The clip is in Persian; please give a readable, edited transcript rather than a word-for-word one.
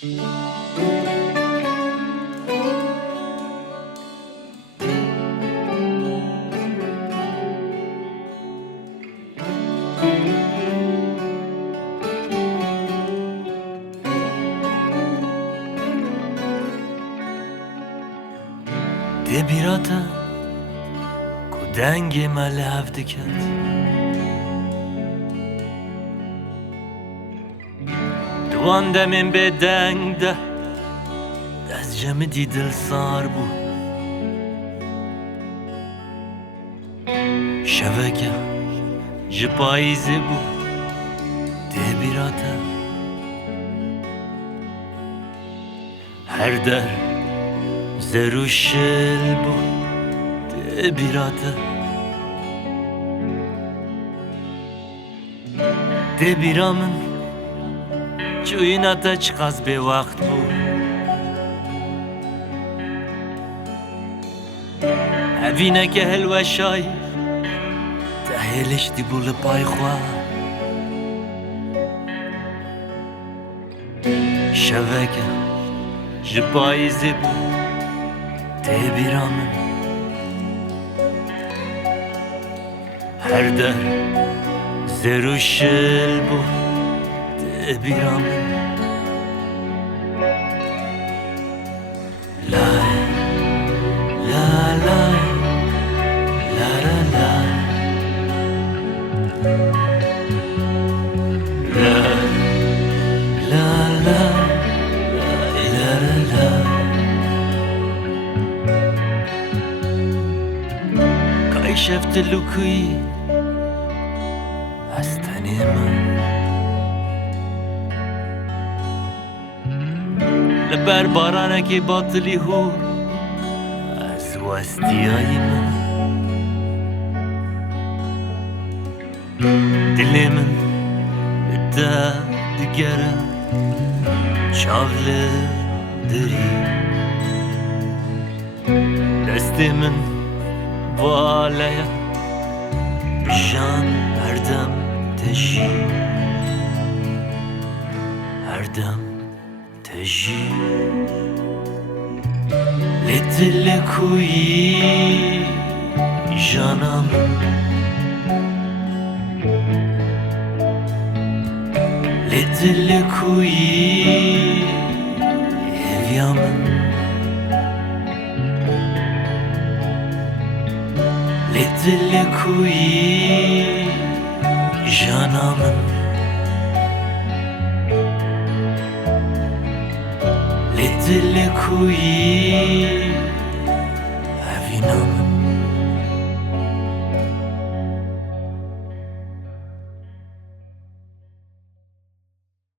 ده بیراته کو دنگ ملحف دکت دوان دمین به دنگ ده دست جمع دی دل سار بو شبکه جپایزه بو ده بیراته هر در زروشل بو ده بیراته ده بیرامن چویناتا چقاس به وقت بو هفینه که هلوه شای ده هلش دی بول پای خواه شوکه جپایزه بو ده بیرامن هر در زروشل بو ده بیرامن لای لا لای لا لا لا لا لا لا لا کای شفت لوکی هستنی من لبر بارانکی باطلی هو از وستیای من دل من ده دگره چاوله دری دست من بالaya بجان هردم تجی هردم تجی لدل کویی جانم لدل کویی هویامن لدل کویی جانم لدل کویی هوینم